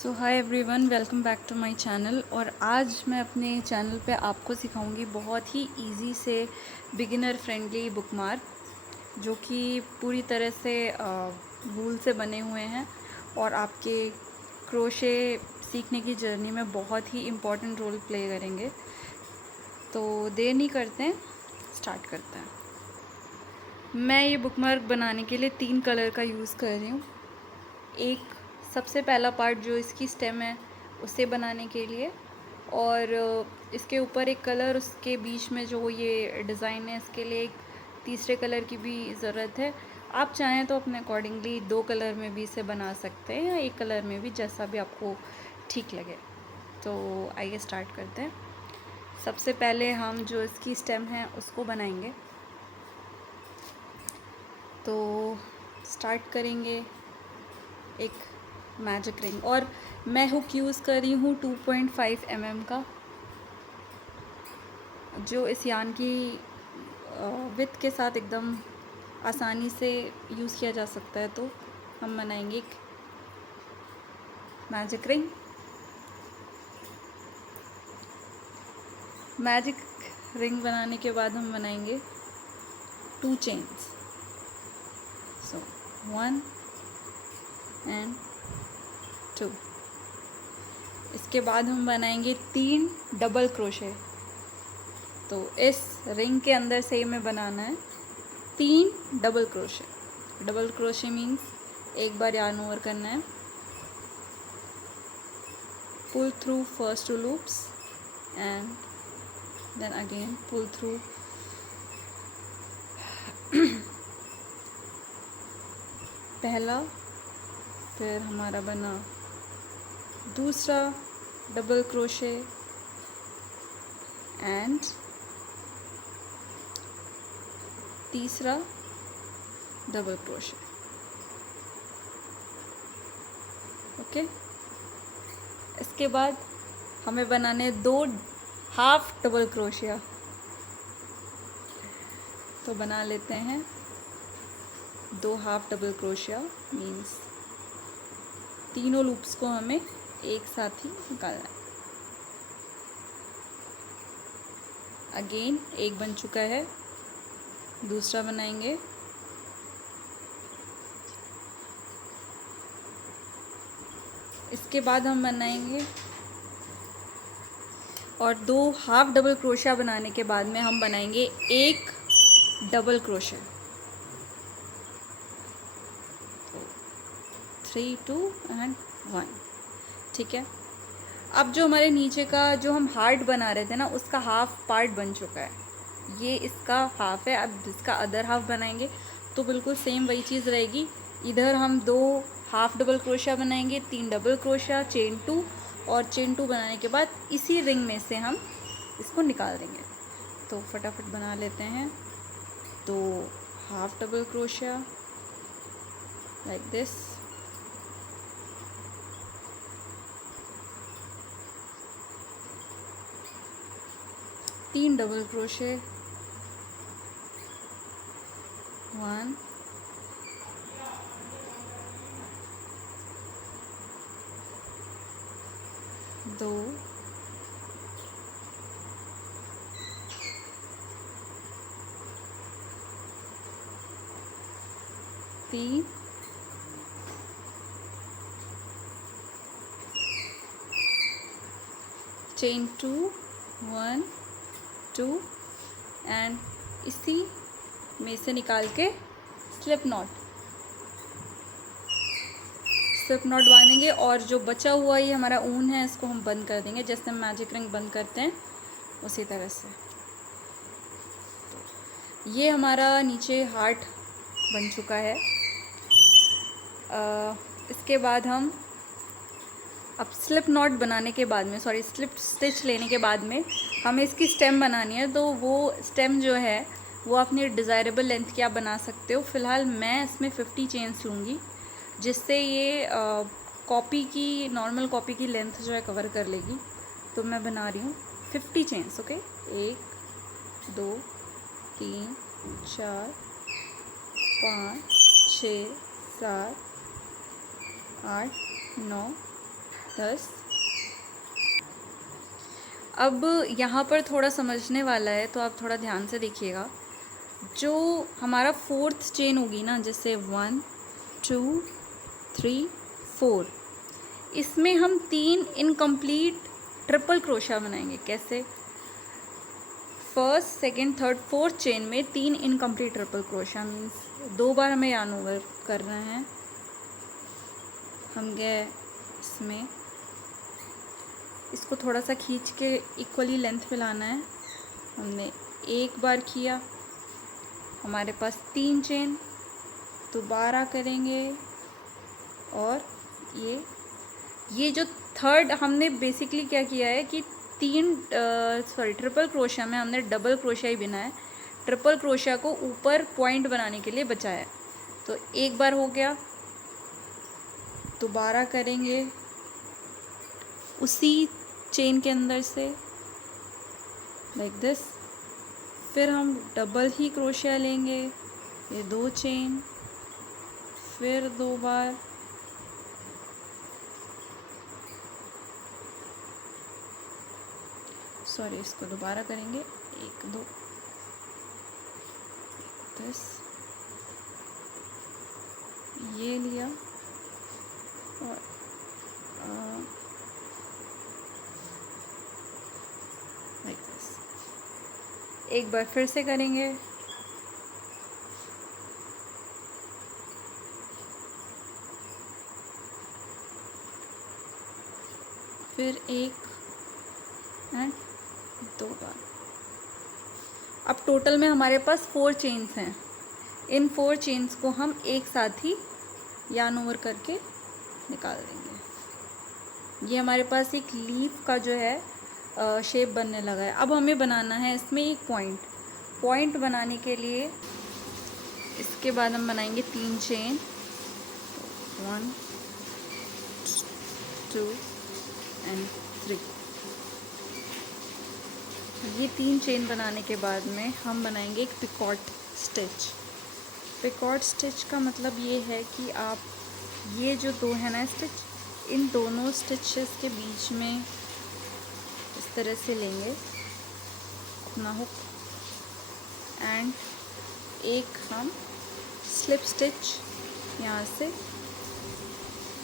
So hi everyone, welcome back to my channel. और आज मैं अपने चैनल पे आपको सिखाऊंगी बहुत ही इजी से बिगिनर फ्रेंडली बुकमार्क जो कि पूरी तरह से वूल से बने हुए हैं और आपके क्रोशे सीखने की जर्नी में बहुत ही इम्पोर्टेंट रोल प्ले करेंगे। तो देर नहीं करते हैं, स्टार्ट करते हैं। मैं ये बुकमार्क बनाने के लिए 3 कलर का यूज़ कर रही हूँ। एक सबसे पहला पार्ट जो इसकी स्टेम है उसे बनाने के लिए, और इसके ऊपर एक कलर, उसके बीच में जो ये डिज़ाइन है इसके लिए एक तीसरे कलर की भी ज़रूरत है। आप चाहें तो अपने अकॉर्डिंगली 2 कलर में भी इसे बना सकते हैं या एक कलर में भी, जैसा भी आपको ठीक लगे। तो आइए स्टार्ट करते हैं। सबसे पहले हम जो इसकी स्टेम है उसको बनाएंगे। तो स्टार्ट करेंगे एक मैजिक रिंग, और मैं हुक यूज़ कर रही हूँ 2.5 mm का, जो इस यान की विथ के साथ एकदम आसानी से यूज़ किया जा सकता है। तो हम बनाएंगे एक मैजिक रिंग। मैजिक रिंग बनाने के बाद हम बनाएंगे 2 चेन्स। So 1 and 2। इसके बाद हम बनाएंगे 3 डबल क्रोशे। तो इस रिंग के अंदर से हमें बनाना है 3 double crochet. Double crochet means एक बार यार्न ओवर करना है, pull through first 2 loops and then again pull through पहला, फिर हमारा बना दूसरा डबल क्रोशे एंड तीसरा डबल क्रोशे। ओके, इसके बाद हमें बनाने 2 हाफ डबल क्रोशिया। तो बना लेते हैं 2 हाफ डबल क्रोशिया, मीन्स तीनों लूप्स को हमें एक साथ ही निकालना है। अगेन एक बन चुका है, दूसरा बनाएंगे। इसके बाद हम बनाएंगे, और 2 हाफ डबल क्रोशिया बनाने के बाद में हम बनाएंगे एक डबल क्रोशिया। 3 2 एंड 1। ठीक है, अब जो हमारे नीचे का जो हम हार्ट बना रहे थे ना, उसका हाफ पार्ट बन चुका है। ये इसका हाफ है। अब इसका अदर हाफ बनाएंगे तो बिल्कुल सेम वही चीज़ रहेगी। इधर हम 2 हाफ डबल क्रोशिया बनाएंगे, 3 डबल क्रोशिया, चेन 2, और चेन 2 बनाने के बाद इसी रिंग में से हम इसको निकाल देंगे। तो फटाफट बना लेते हैं। 2 half double crochet like this, 3 double crochet, 1 2 3 chain 2 1 2 and इसी में से निकाल के स्लिप नॉट बांधेंगे। और जो बचा हुआ ये हमारा ऊन है, इसको हम बंद कर देंगे जैसे हम मैजिक रिंग बंद करते हैं उसी तरह से। ये हमारा नीचे हार्ट बन चुका है। इसके बाद हम अब स्लिप नॉट बनाने के बाद में, सॉरी, स्लिप स्टिच लेने के बाद में हमें इसकी स्टेम बनानी है। तो वो स्टेम जो है वो अपनी डिज़ायरेबल लेंथ की आप बना सकते हो। फ़िलहाल मैं इसमें 50 चेन्स लूँगी, जिससे ये कॉपी की, नॉर्मल कॉपी की लेंथ जो है कवर कर लेगी। तो मैं बना रही हूँ 50 चेन्स। ओके, 1 2 3 4 5 6 7 8 9 10। अब यहाँ पर थोड़ा समझने वाला है, तो आप थोड़ा ध्यान से देखिएगा। जो हमारा फोर्थ चेन होगी ना, जैसे 1 2 3 4, इसमें हम 3 इनकम्प्लीट ट्रिपल क्रोशा बनाएंगे। कैसे? First, second, third, fourth chain में 3 इनकम्प्लीट ट्रिपल क्रोशा, मीन्स 2 बार हमें यार्न ओवर कर रहे हैं। हम गए इसमें, इसको थोड़ा सा खींच के इक्वली लेंथ पे लाना है। हमने एक बार किया, हमारे पास 3 चेन, दोबारा करेंगे। और ये जो थर्ड हमने बेसिकली क्या किया है कि ट्रिपल क्रोशा में हमने डबल क्रोशा ही बिना है, ट्रिपल क्रोशा को ऊपर पॉइंट बनाने के लिए बचाया है। तो एक बार हो गया, दोबारा करेंगे उसी चेन के अंदर से, लाइक दिस। फिर हम डबल ही क्रोशिया लेंगे, ये 2 चेन, फिर 2 बार, सॉरी इसको दोबारा करेंगे, 1 2 10, ये लिया और लाइक दिस। एक बार फिर से करेंगे, फिर 1 एंड 2 बार। अब टोटल में हमारे पास 4 चेन्स हैं। इन 4 चेन्स को हम एक साथ ही यार्न ओवर करके निकाल देंगे। ये हमारे पास एक लीफ का जो है शेप बनने लगा है। अब हमें बनाना है इसमें एक पॉइंट बनाने के लिए इसके बाद हम बनाएंगे 3 चेन, 1 2 एंड 3। ये 3 चेन बनाने के बाद में हम बनाएंगे एक पिकॉट स्टिच। पिकॉट स्टिच का मतलब ये है कि आप ये जो 2 है ना स्टिच, इन दोनों स्टिचेस के बीच में इस तरह से लेंगे अपना हुक, एंड एक हम स्लिप स्टिच यहाँ से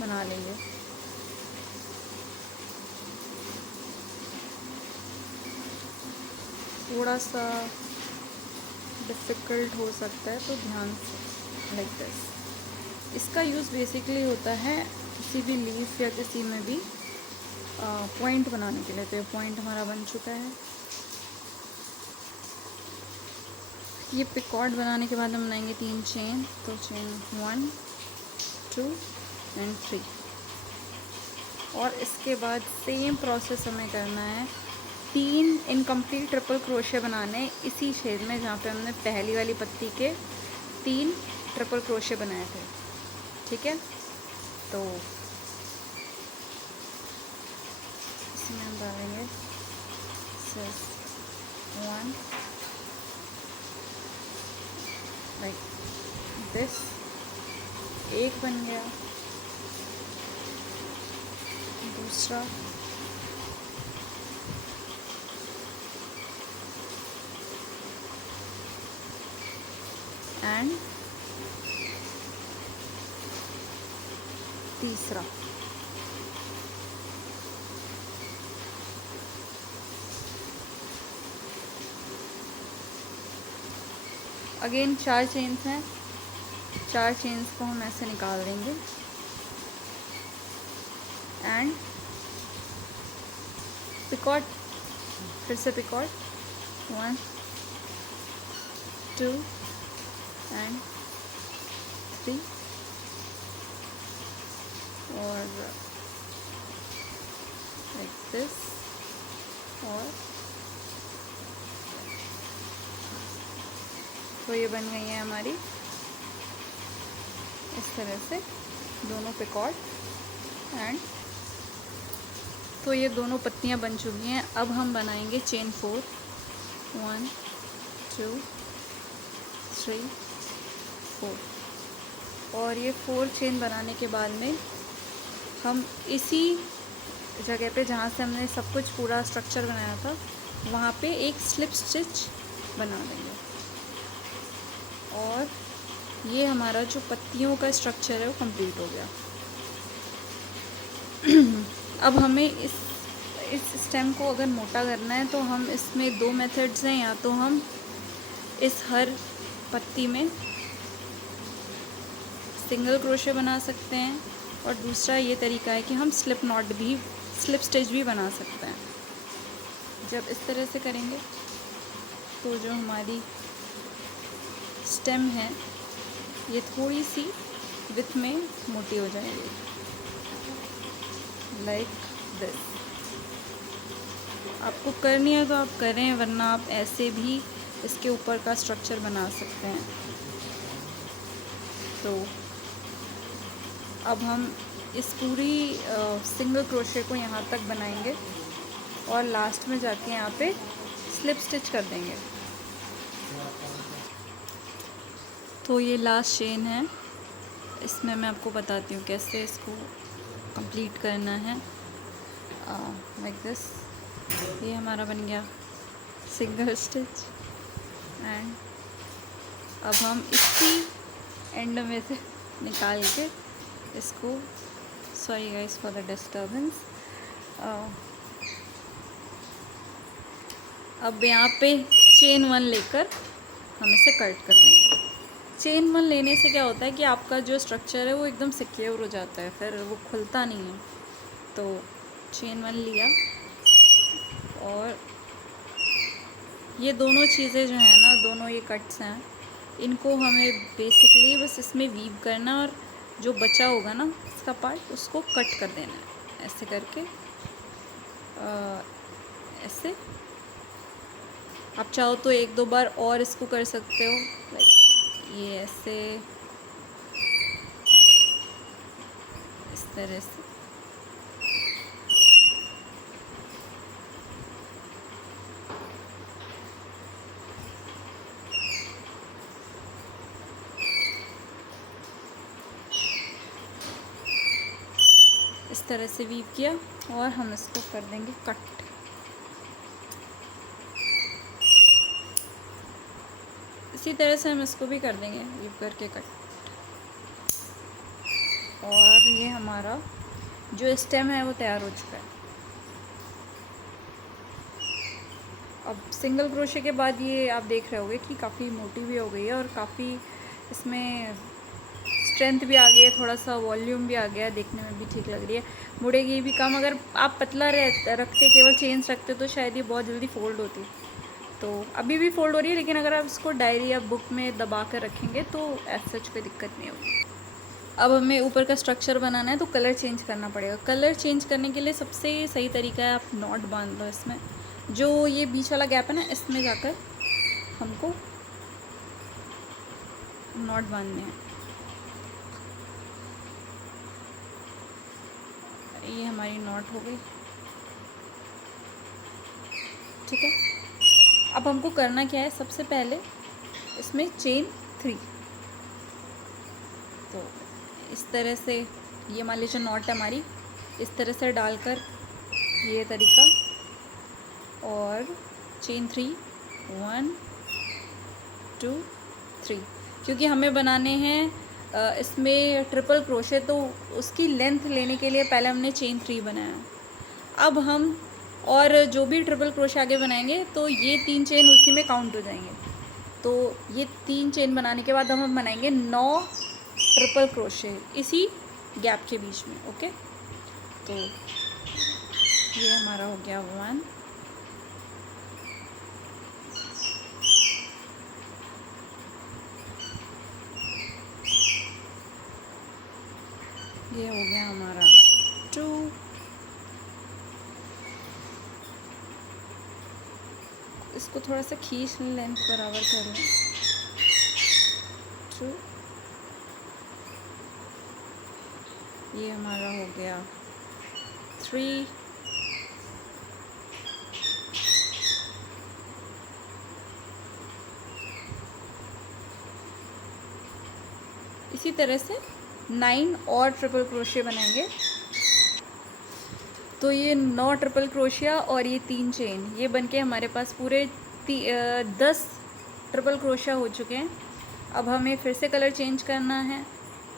बना लेंगे। थोड़ा सा डिफ़िकल्ट हो सकता है, तो ध्यान से, लाइक दिस। इसका यूज़ बेसिकली होता है किसी भी लीफ या किसी में भी पॉइंट बनाने के लिए। तो ये पॉइंट हमारा बन चुका है। ये पिकॉट बनाने के बाद हम बनाएंगे 3 चेन, तो चेन 1 2 एंड 3। और इसके बाद सेम प्रोसेस हमें करना है, 3 इनकम्प्लीट ट्रिपल क्रोशे बनाने इसी छेद में जहाँ पे हमने पहली वाली पत्ती के 3 ट्रिपल क्रोशे बनाए थे। ठीक है, तो इसमें हम डालेंगे 1 लाइक दिस, एक बन गया, दूसरा, एंड तीसरा। अगेन 4 चेन्स हैं, 4 चेन्स को हम ऐसे निकाल देंगे एंड पिकॉट, फिर से पिकॉट 1 2 एंड 3 और लाइक दिस। और तो ये बन गई है हमारी इस तरह से दोनों पिकॉट एंड, तो ये दोनों पत्तियां बन चुकी हैं। अब हम बनाएंगे चेन 4, 1 2 3 4। और ये 4 चेन बनाने के बाद में हम इसी जगह पे जहाँ से हमने सब कुछ पूरा स्ट्रक्चर बनाया था वहाँ पे एक स्लिप स्टिच बना देंगे। और ये हमारा जो पत्तियों का स्ट्रक्चर है वो कंप्लीट हो गया। अब हमें इस स्टेम को अगर मोटा करना है तो हम इसमें दो मेथड्स हैं। या तो हम इस हर पत्ती में सिंगल क्रोशे बना सकते हैं, और दूसरा ये तरीका है कि हम स्लिप स्टिच भी बना सकते हैं। जब इस तरह से करेंगे तो जो हमारी स्टेम है ये थोड़ी सी विथ में मोटी हो जाएगी, लाइक दिस। आपको करनी है तो आप करें, वरना आप ऐसे भी इसके ऊपर का स्ट्रक्चर बना सकते हैं। तो अब हम इस पूरी सिंगल क्रोशे को यहाँ तक बनाएंगे और लास्ट में जाके यहाँ पे स्लिप स्टिच कर देंगे। तो ये लास्ट चेन है, इसमें मैं आपको बताती हूँ कैसे इसको कंप्लीट करना है। Like this. ये हमारा बन गया सिंगल स्टिच। एंड अब हम इसी एंड में से निकाल के इसको, sorry guys for the disturbance, अब यहाँ पे चेन 1 लेकर हम इसे कट कर देंगे। चेन 1 लेने से क्या होता है कि आपका जो स्ट्रक्चर है वो एकदम सिक्योर हो जाता है, फिर वो खुलता नहीं है। तो चेन 1 लिया, और ये दोनों चीज़ें जो हैं ना, दोनों ये कट्स हैं, इनको हमें बेसिकली बस इसमें वीव करना, और जो बचा होगा ना इसका पार्ट उसको कट कर देना है ऐसे करके। ऐसे आप चाहो तो एक दो बार और इसको कर सकते हो, लाइक ये ऐसे, इस तरह से। इस तरह से वीव किया और हम इसको कर देंगे कट। इसी तरह से हम इसको भी कर देंगे वीव करके कट। और ये हमारा जो स्टेम है वो तैयार हो चुका है। अब सिंगल क्रोशे के बाद ये आप देख रहे होगे कि काफ़ी मोटी भी हो गई है, और काफ़ी इसमें स्ट्रेंथ भी आ गई है, थोड़ा सा वॉल्यूम भी आ गया है, देखने में भी ठीक लग रही है। मुड़ेगी भी कम। अगर आप पतला रखते केवल चेन्स रखते तो शायद ये बहुत जल्दी फोल्ड होती। तो अभी भी फोल्ड हो रही है, लेकिन अगर आप इसको डायरी या बुक में दबा कर रखेंगे तो ऐसा कोई दिक्कत नहीं होगी। अब हमें ऊपर का स्ट्रक्चर बनाना है तो कलर चेंज करना पड़ेगा। कलर चेंज करने के लिए सबसे सही तरीका है आप नॉट बांध लो इसमें। जो ये बीच वाला गैप है ना, इसमें जाकर हमको नॉट बांधने हैं। ये हमारी नॉट हो गई, ठीक है। अब हमको करना क्या है, सबसे पहले इसमें चेन 3, तो इस तरह से ये मान लीजिए नॉट है हमारी, इस तरह से डालकर ये तरीका, और चेन 3 1 2 3, क्योंकि हमें बनाने हैं इसमें ट्रिपल क्रोशे, तो उसकी लेंथ लेने के लिए पहले हमने चेन 3 बनाया। अब हम और जो भी ट्रिपल क्रोशे आगे बनाएंगे तो ये 3 चेन उसी में काउंट हो जाएंगे। तो ये 3 चेन बनाने के बाद हम बनाएंगे 9 ट्रिपल क्रोशे इसी गैप के बीच में। ओके, तो ये हमारा हो गया 1, ये हो गया हमारा 2, इसको थोड़ा सा खींच लें, लेंथ बराबर कर लें, 2, ये हमारा हो गया 3, इसी तरह से 9 और ट्रिपल क्रोशे बनाएंगे। तो ये 9 ट्रिपल क्रोशिया और ये 3 चेन, ये बनके हमारे पास पूरे 10 ट्रिपल क्रोशिया हो चुके हैं। अब हमें फिर से कलर चेंज करना है,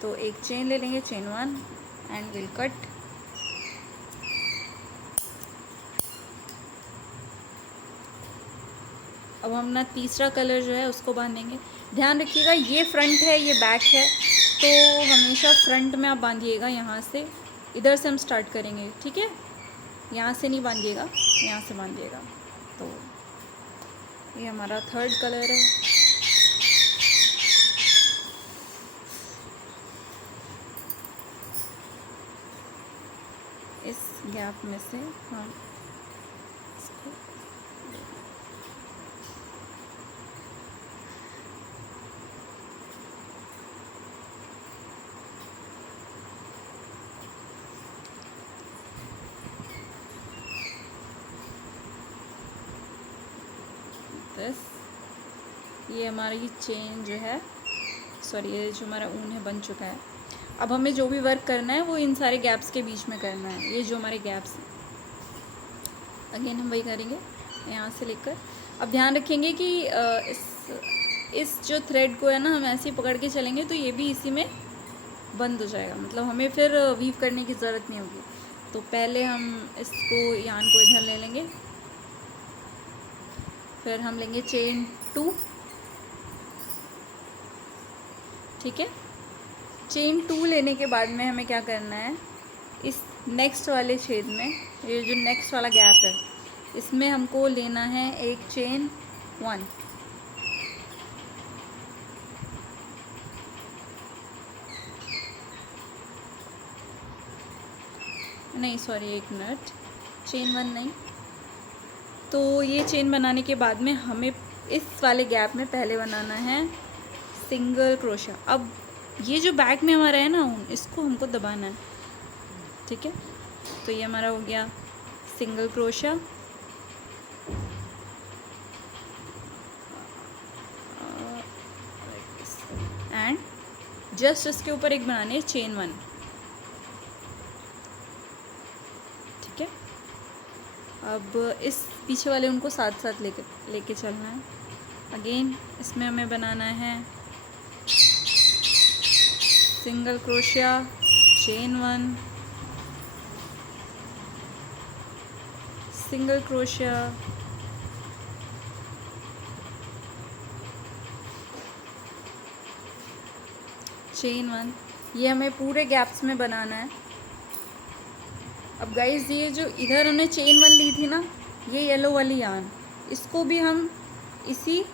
तो एक चेन ले लेंगे, चेन 1 एंड विल कट। अब हम ना तीसरा कलर जो है उसको बांधेंगे। ध्यान रखिएगा ये फ्रंट है ये बैक है, तो हमेशा फ्रंट में आप बांधिएगा। यहाँ से इधर से हम स्टार्ट करेंगे, ठीक है। यहाँ से नहीं बांधिएगा, यहाँ से बांधिएगा। तो ये हमारा थर्ड कलर है। इस गैप में से हम इसको ये हमारी चेन जो है, सॉरी ये जो हमारा ऊन है बन चुका है। अब हमें जो भी वर्क करना है वो इन सारे गैप्स के बीच में करना है। ये जो हमारे गैप्स हैं, अगेन हम वही करेंगे यहाँ से लेकर। अब ध्यान रखेंगे कि इस जो थ्रेड को है ना हम ऐसे ही पकड़ के चलेंगे तो ये भी इसी में बंद हो जाएगा, मतलब हमें फिर वीव करने की ज़रूरत नहीं होगी। तो पहले हम इसको यान को इधर ले लेंगे, फिर हम लेंगे चेन 2, ठीक है। चेन 2 लेने के बाद में हमें क्या करना है, इस नेक्स्ट वाले छेद में, ये जो नेक्स्ट वाला गैप है इसमें हमको लेना है एक चेन 1। नहीं सॉरी, एक मिनट, चेन 1 नहीं। तो ये चेन बनाने के बाद में हमें इस वाले गैप में पहले बनाना है सिंगल क्रोशिया। अब ये जो बैक में हमारा है ना ऊन, इसको हमको दबाना है, ठीक है। तो ये हमारा हो गया सिंगल क्रोशिया। एंड जस्ट इसके ऊपर एक बनानी है चेन 1, ठीक है। अब इस पीछे वाले उनको साथ साथ लेके चलना है। अगेन इसमें हमें बनाना है single crochet, chain 1, single crochet, chain 1। ये हमें पूरे गैप्स में बनाना है। अब गाइस ये जो इधर हमने चेन 1 ली थी ना, ये येलो वाली यान, इसको भी हम इसी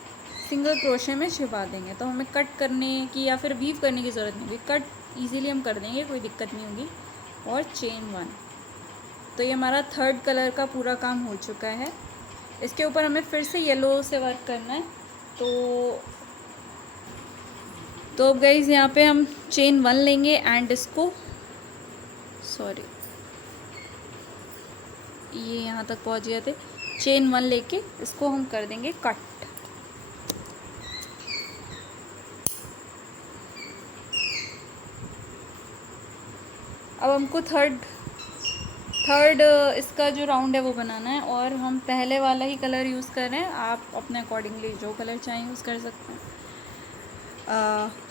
सिंगल क्रोशे में छिपा देंगे। तो हमें कट करने की या फिर वीव करने की ज़रूरत नहीं होगी, कट इजीली हम कर देंगे, कोई दिक्कत नहीं होगी। और चेन 1, तो ये हमारा थर्ड कलर का पूरा काम हो चुका है। इसके ऊपर हमें फिर से येलो से वर्क करना है। तो अब गाइस यहाँ पे हम चेन 1 लेंगे एंड इसको, सॉरी ये यहाँ तक पहुँच गए थे, चेन 1 लेके इसको हम कर देंगे कट। अब हमको थर्ड इसका जो राउंड है वो बनाना है, और हम पहले वाला ही कलर यूज़ कर रहे हैं। आप अपने अकॉर्डिंगली जो कलर चाहें यूज़ कर सकते हैं।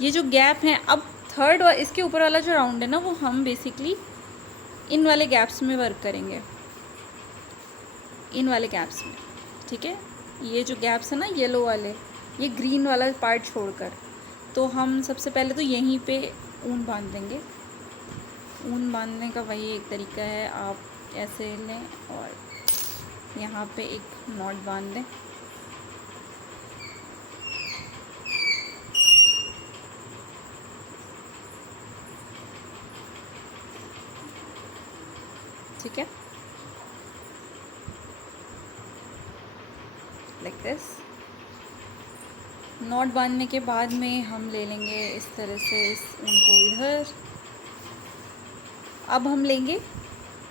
ये जो गैप है, अब थर्ड इसके ऊपर वाला जो राउंड है ना, वो हम बेसिकली इन वाले गैप्स में वर्क करेंगे, इन वाले गैप्स में, ठीक है। ये जो गैप्स है ना येलो वाले, ये ग्रीन वाला पार्ट छोड़कर, तो हम सबसे पहले तो यहीं पे ऊन बांध देंगे। ऊन बांधने का वही एक तरीका है, आप ऐसे लें और यहाँ पे एक नॉट बांध दें, ठीक है, लाइक दिस। नॉट बांधने के बाद में हम ले लेंगे इस तरह से इस ऊन को इधर। अब हम लेंगे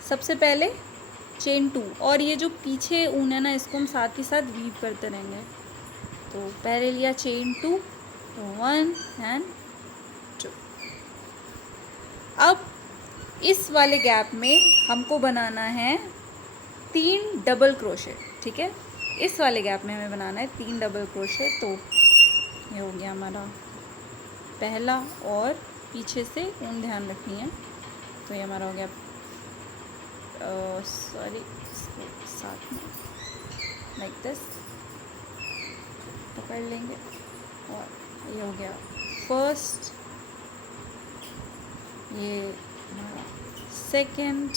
सबसे पहले चेन 2, और ये जो पीछे ऊन है ना, इसको हम साथ ही साथ वीव करते रहेंगे। तो पहले लिया चेन 2, तो 1 एंड 2। अब इस वाले गैप में हमको बनाना है 3 डबल क्रोशे, ठीक है। इस वाले गैप में हमें बनाना है 3 डबल क्रोशे। तो ये हो गया हमारा पहला, और पीछे से ऊन ध्यान रखनी है। तो ये हमारा हो गया, सॉरी, इसको साथ में लाइक दिस पकड़ लेंगे, और ये हो गया फर्स्ट, ये हमारा सेकंड,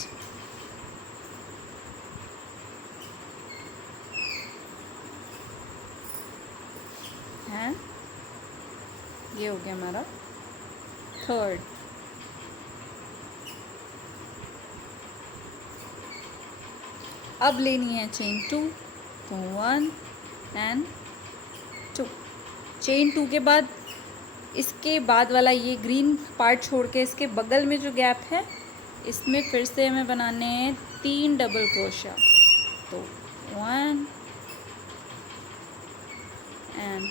है, ये हो गया हमारा थर्ड। अब लेनी है चेन 2, तो 1 एंड 2। चेन 2 के बाद इसके बाद वाला ये ग्रीन पार्ट छोड़ के इसके बगल में जो गैप है, इसमें फिर से हमें बनाने हैं 3 डबल क्रोशिया। तो 1 and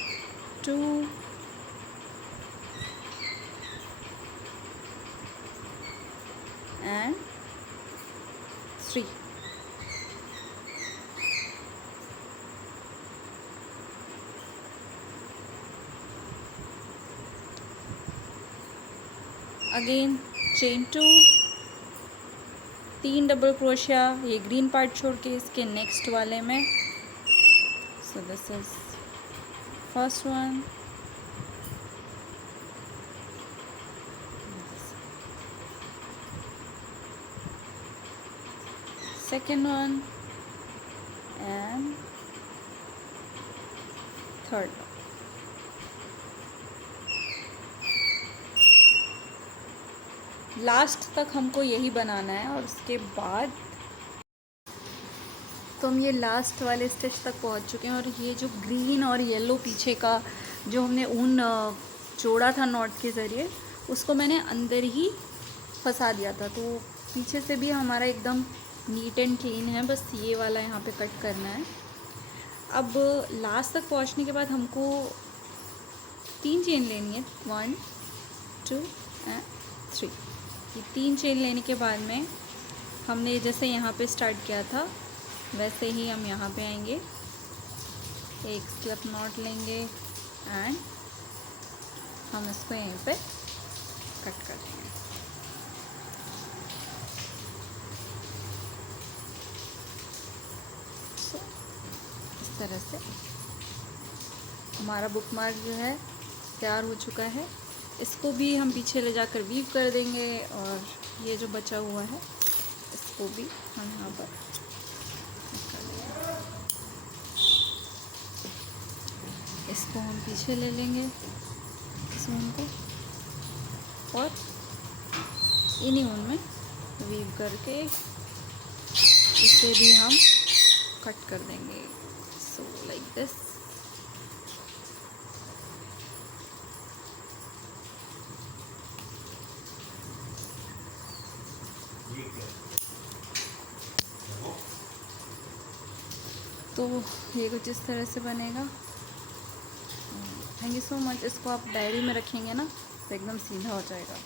2 and 3। Again chain 2, 3 double crochet, ये ग्रीन पार्ट छोड़ के इसके नेक्स्ट वाले में। So this is first one, second one and third one। Last तक हमको यही बनाना है, और उसके बाद तो हम ये लास्ट वाले स्टिच तक पहुंच चुके हैं। और ये जो ग्रीन और येलो पीछे का जो हमने ऊन जोड़ा था नॉट के ज़रिए, उसको मैंने अंदर ही फंसा दिया था। तो पीछे से भी हमारा एकदम नीट एंड क्लीन है, बस ये वाला यहाँ पे कट करना है। अब लास्ट तक पहुँचने के बाद हमको 3 चेन लेनी है, 1 2 एंड 3। ये 3 चेन लेने के बाद में हमने जैसे यहाँ पे स्टार्ट किया था, वैसे ही हम यहाँ पे आएंगे, एक स्लिप नॉट लेंगे एंड हम इसको यहीं पे कट कर देंगे। इस तरह से हमारा बुकमार्क जो है तैयार हो चुका है। इसको भी हम पीछे ले जाकर वीव कर देंगे, और ये जो बचा हुआ है इसको भी हम यहाँ पर कर देंगे। इसको हम पीछे ले लेंगे इस ऊन को, और इन्हीं ऊन में वीव करके इसे भी हम कट कर देंगे। So like this. तो ये कुछ इस तरह से बनेगा। Thank you so much. इसको आप डायरी में रखेंगे ना तो एकदम सीधा हो जाएगा।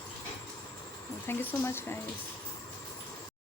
Thank you so much guys.